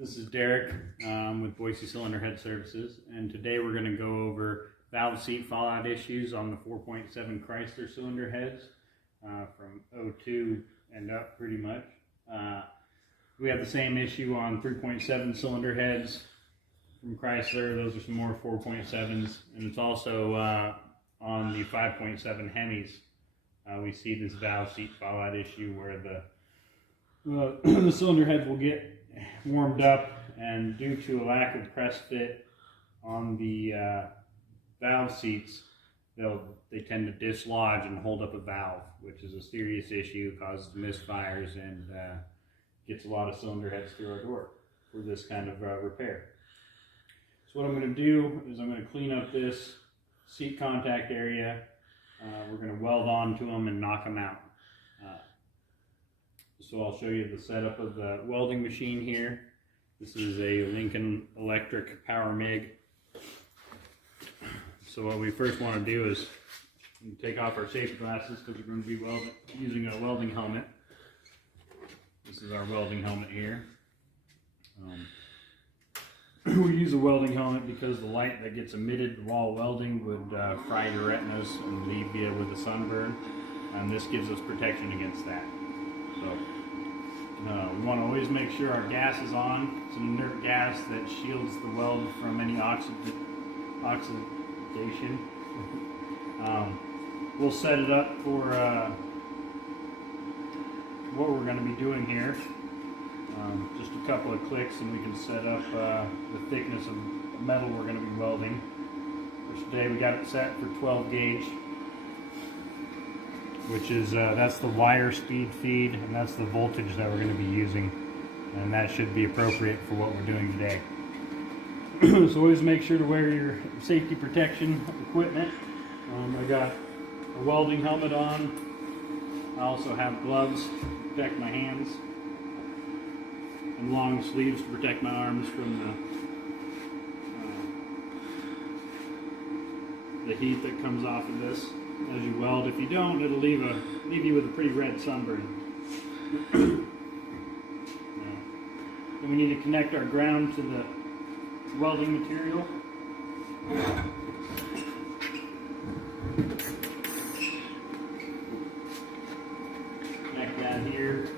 This is Derek with Boise Cylinder Head Services, and today we're going to go over valve seat fallout issues on the 4.7 Chrysler cylinder heads from 02 and up pretty much. We have the same issue on 3.7 cylinder heads from Chrysler. Those are some more 4.7s, and it's also on the 5.7 Hemis. We see this valve seat fallout issue where the cylinder heads will get warmed up, and due to a lack of press fit on the valve seats, they tend to dislodge and hold up a valve, which is a serious issue, causes misfires, and gets a lot of cylinder heads through our door for this kind of repair. So what I'm going to do is I'm going to clean up this seat contact area. We're going to weld onto them and knock them out. So I'll show you the setup of the welding machine here. This is a Lincoln Electric Power MIG. So what we first want to do is take off our safety glasses because we're going to be using a welding helmet. This is our welding helmet here. We use a welding helmet because the light that gets emitted while welding would fry your retinas and leave you with a sunburn, and this gives us protection against that. So we want to always make sure our gas is on. It's an inert gas that shields the weld from any oxidation. We'll set it up for what we're going to be doing here. Just a couple of clicks and we can set up the thickness of metal we're going to be welding. For today we got it set for 12 gauge, which is that's the wire speed feed, and that's the voltage that we're going to be using, and that should be appropriate for what we're doing today. So always make sure to wear your safety protection equipment. I got a welding helmet on. I also have gloves to protect my hands, and long sleeves to protect my arms from the heat that comes off of this as you weld. If you don't, it'll leave you with a pretty red sunburn. Then we need to connect our ground to the welding material. Connect that here.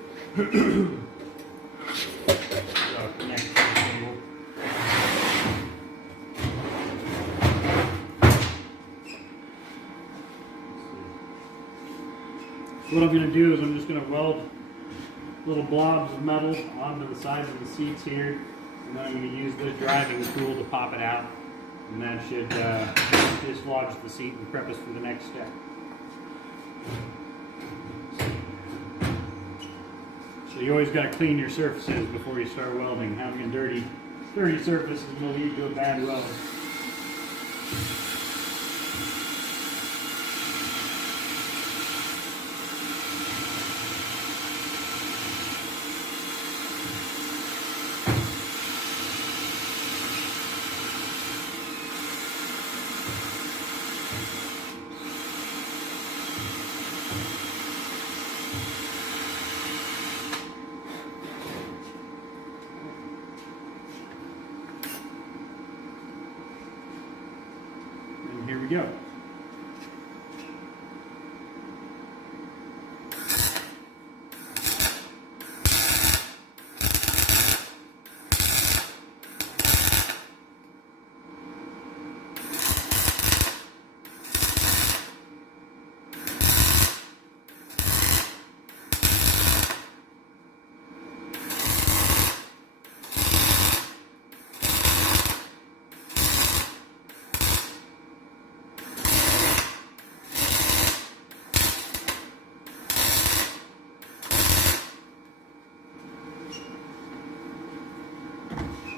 Connect to the cable. What I'm going to do is I'm just going to weld little blobs of metal onto the sides of the seats here, and then I'm going to use this driving tool to pop it out, and that should dislodge the seat and prep us for the next step. So you always got to clean your surfaces before you start welding. Having a dirty surface will lead to a bad weld. Here we go.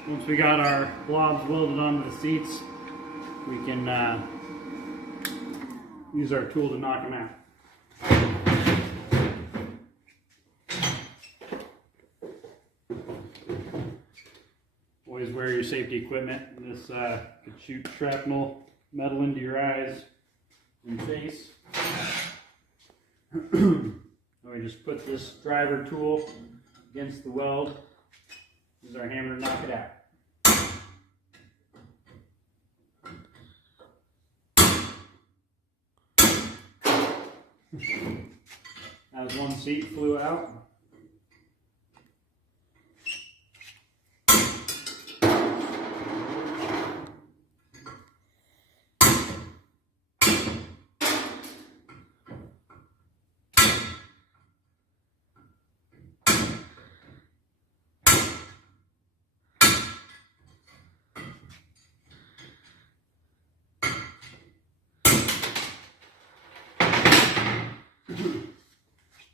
Once we got our blobs welded onto the seats, we can use our tool to knock them out. Always wear your safety equipment. This could shoot shrapnel metal into your eyes and face. We just put this driver tool against the weld Use our hammer to knock it out. As one seat flew out.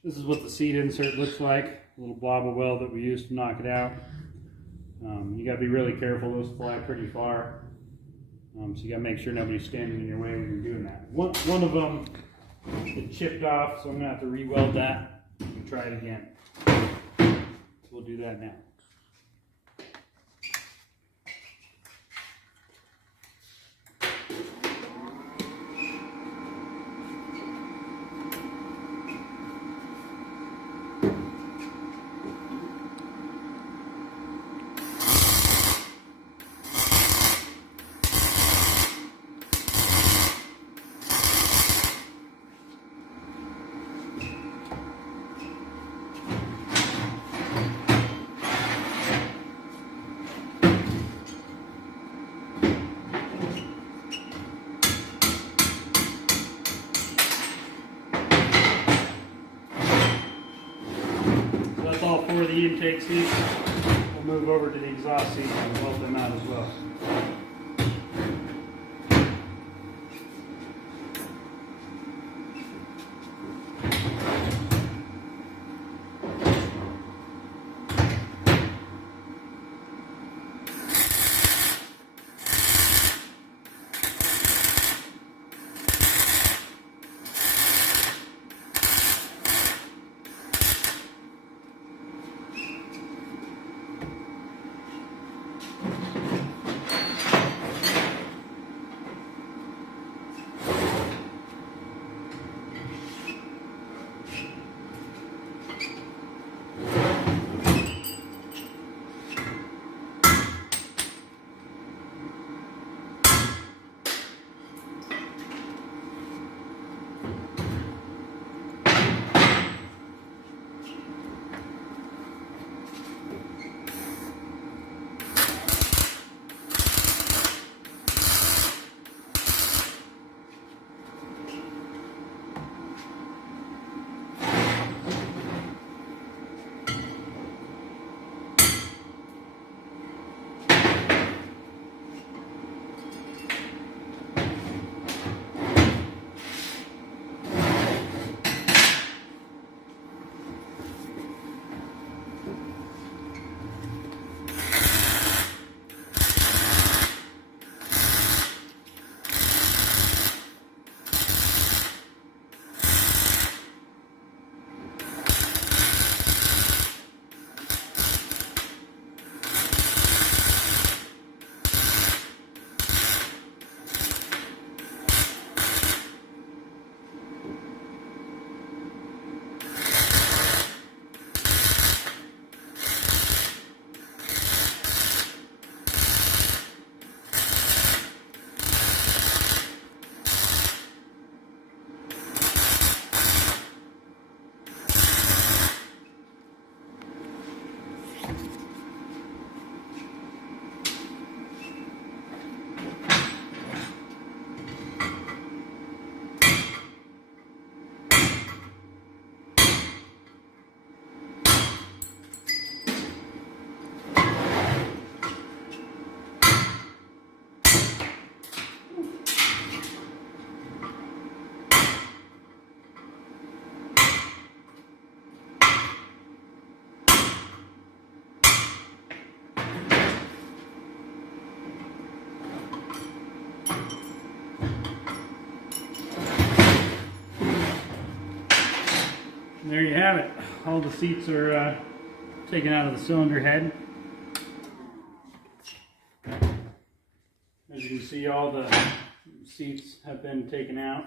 This is what the seat insert looks like, a little blob of weld that we used to knock it out. You got to be really careful, those fly pretty far. So you got to make sure nobody's standing in your way when you're doing that. One of them, it chipped off, so I'm going to have to re-weld that and try it again. So we'll do that now. That's all four of the intake seats. We'll move over to the exhaust seats and weld them out as well. And there you have it. All the seats are taken out of the cylinder head. As you can see, all the seats have been taken out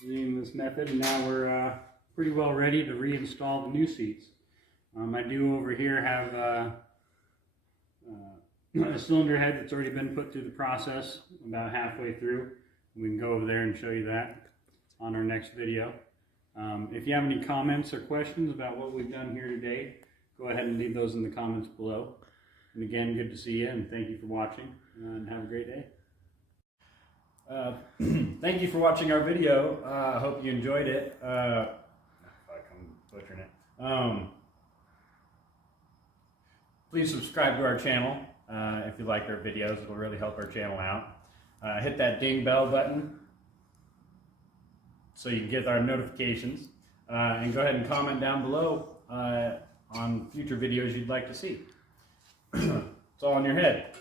using this method, and now we're pretty well ready to reinstall the new seats. I do over here have a cylinder head that's already been put through the process, about halfway through. We can go over there and show you that on our next video. If you have any comments or questions about what we've done here today, go ahead and leave those in the comments below. And again, good to see you, and thank you for watching, and have a great day. Thank you for watching our video. I hope you enjoyed it. Fuck, I'm butchering it. Please subscribe to our channel if you like our videos. It'll really help our channel out. Hit that ding bell button so you can get our notifications. And go ahead and comment down below on future videos you'd like to see. It's all in your head.